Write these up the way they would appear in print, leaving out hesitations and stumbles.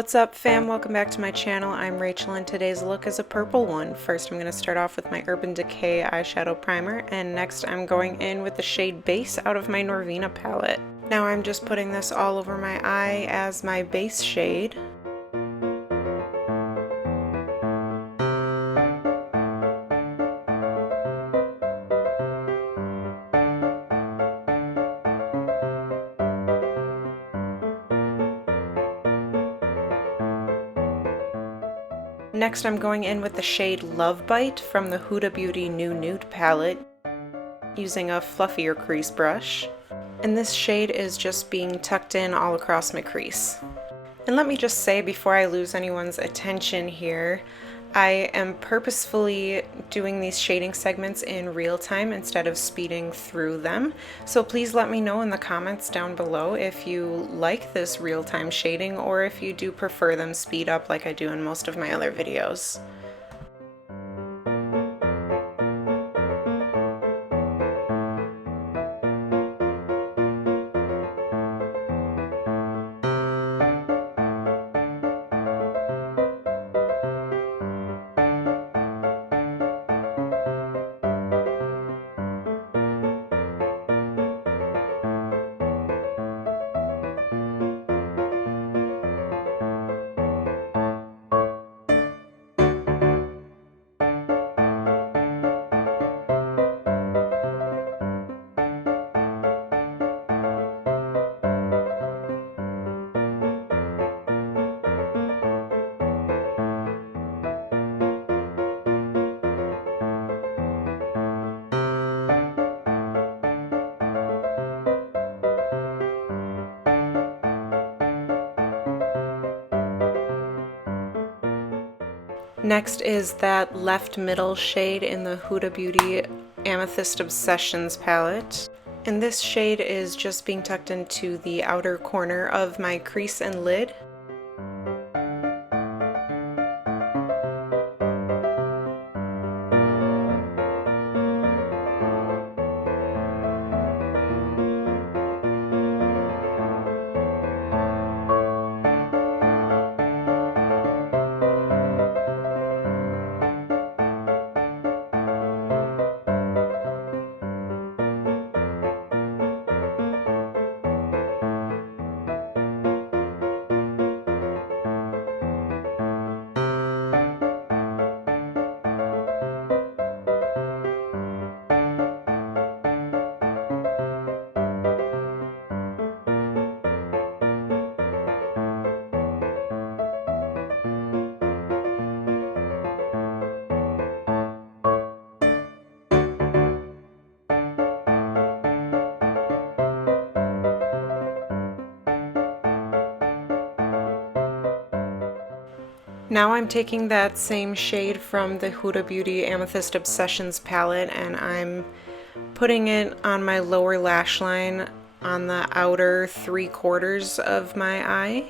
What's up fam, welcome back to my channel. I'm Rachel and today's look is a purple one. First I'm going to start off with my Urban Decay eyeshadow primer, and next I'm going in with the shade Base out of my Norvina palette. Now I'm just putting this all over my eye as my base shade. Next I'm going in with the shade Love Bite from the Huda Beauty New Nude palette using a fluffier crease brush. And this shade is just being tucked in all across my crease. And let me just say before I lose anyone's attention here, I am purposefully doing these shading segments in real time instead of speeding through them. So please let me know in the comments down below if you like this real-time shading or if you do prefer them speed up like I do in most of my other videos. Next is that left middle shade in the Huda Beauty Amethyst Obsessions palette. And this shade is just being tucked into the outer corner of my crease and lid. Now I'm taking that same shade from the Huda Beauty Amethyst Obsessions palette and I'm putting it on my lower lash line on the outer 3/4 of my eye.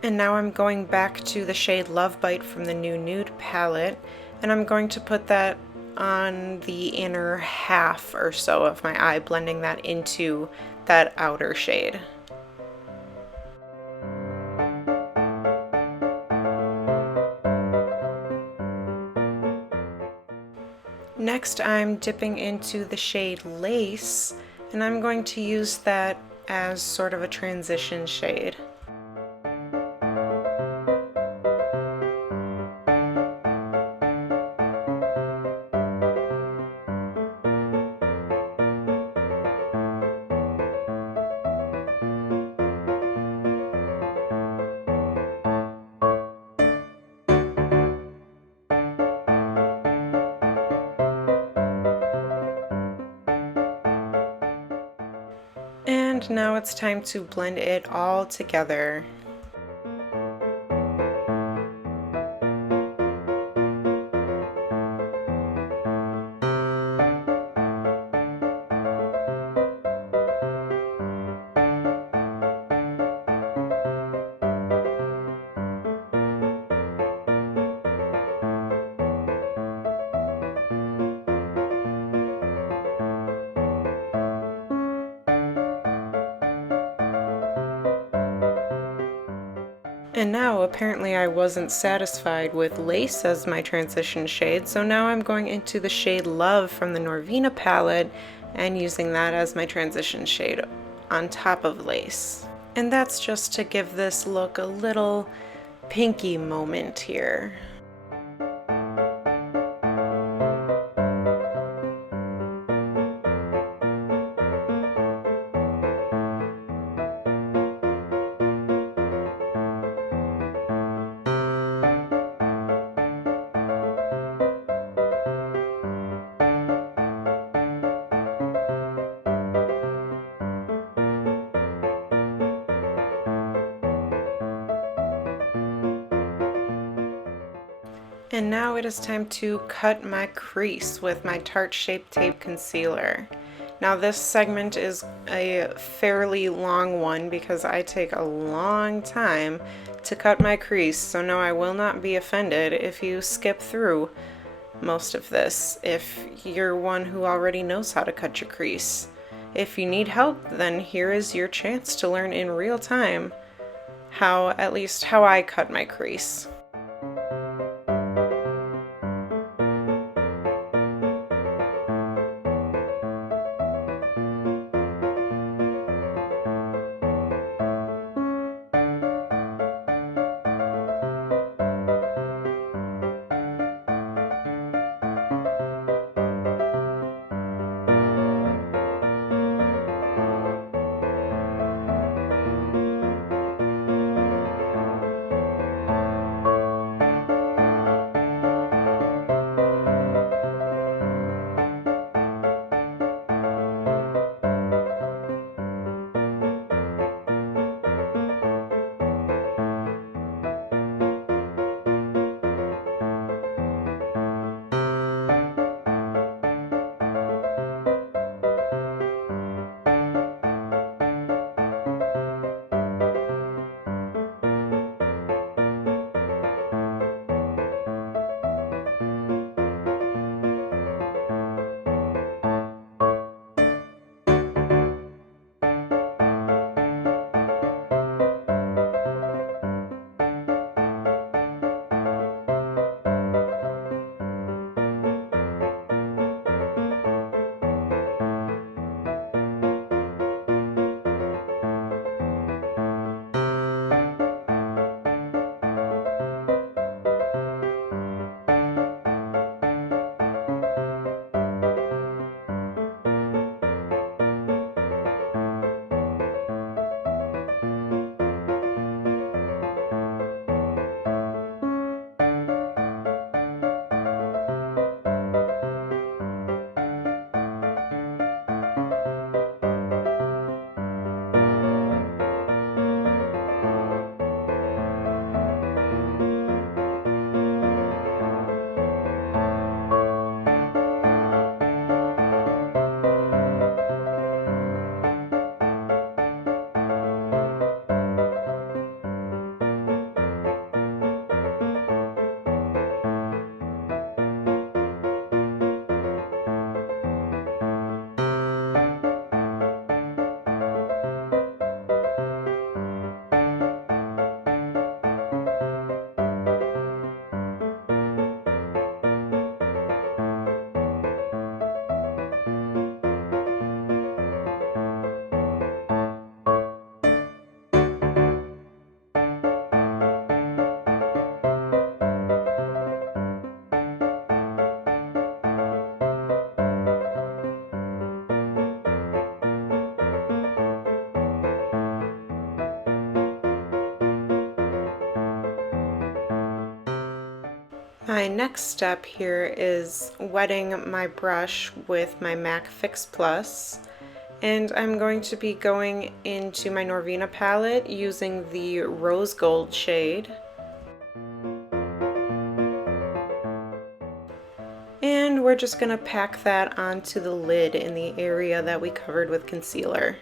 And now I'm going back to the shade Love Bite from the New Nude palette, and I'm going to put that on the inner half or so of my eye, blending that into that outer shade. Next I'm dipping into the shade Lace, and I'm going to use that as sort of a transition shade. And now it's time to blend it all together. And now apparently I wasn't satisfied with Lace as my transition shade, so now I'm going into the shade Love from the Norvina palette and using that as my transition shade on top of Lace. And that's just to give this look a little pinky moment here. And now it is time to cut my crease with my Tarte Shape Tape concealer. Now this segment is a fairly long one because I take a long time to cut my crease, so no, I will not be offended if you skip through most of this if you're one who already knows how to cut your crease. If you need help, then here is your chance to learn in real time at least how I cut my crease. My next step here is wetting my brush with my MAC Fix Plus, and I'm going to be going into my Norvina palette using the Rose Gold shade. And we're just going to pack that onto the lid in the area that we covered with concealer.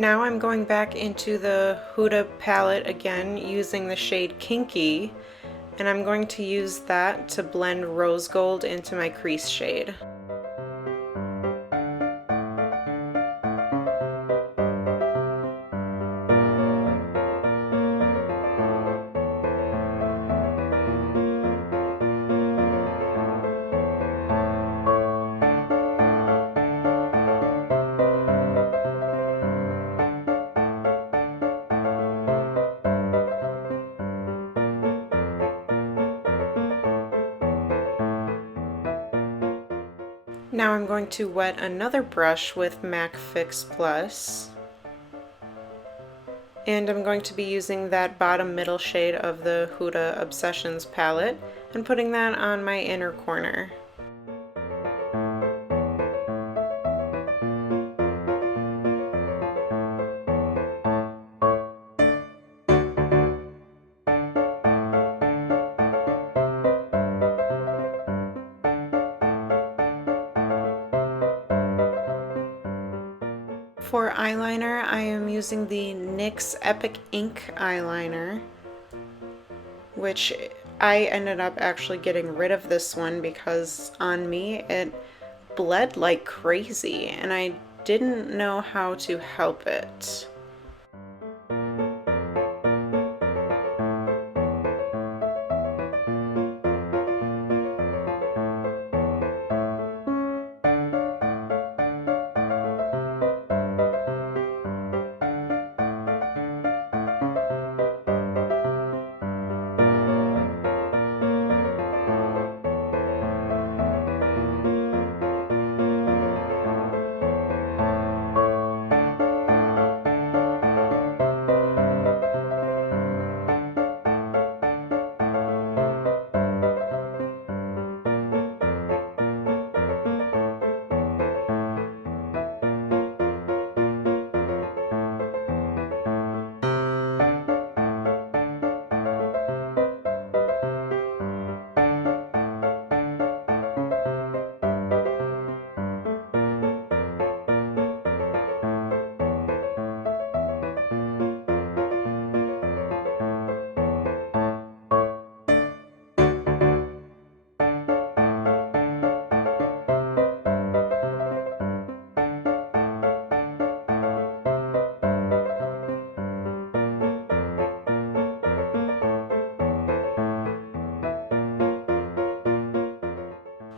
Now I'm going back into the Huda palette again using the shade Kinky, and I'm going to use that to blend rose gold into my crease shade. Now I'm going to wet another brush with MAC Fix Plus, and I'm going to be using that bottom middle shade of the Huda Obsessions palette and putting that on my inner corner. For eyeliner, I am using the NYX Epic Ink eyeliner, which I ended up actually getting rid of this one because on me it bled like crazy and I didn't know how to help it.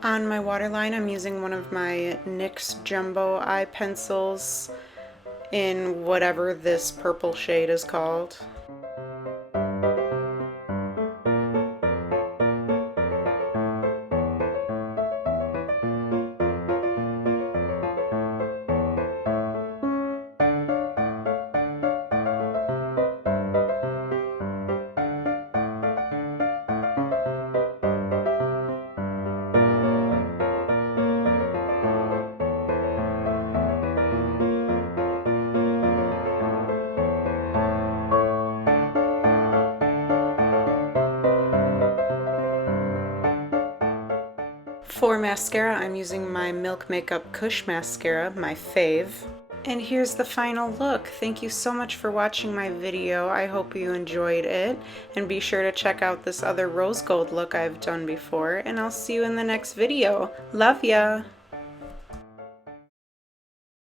On my waterline, I'm using one of my NYX Jumbo eye pencils in whatever this purple shade is called. For mascara, I'm using my Milk Makeup Kush mascara, my fave. And here's the final look. Thank you so much for watching my video. I hope you enjoyed it. And be sure to check out this other rose gold look I've done before. And I'll see you in the next video. Love ya!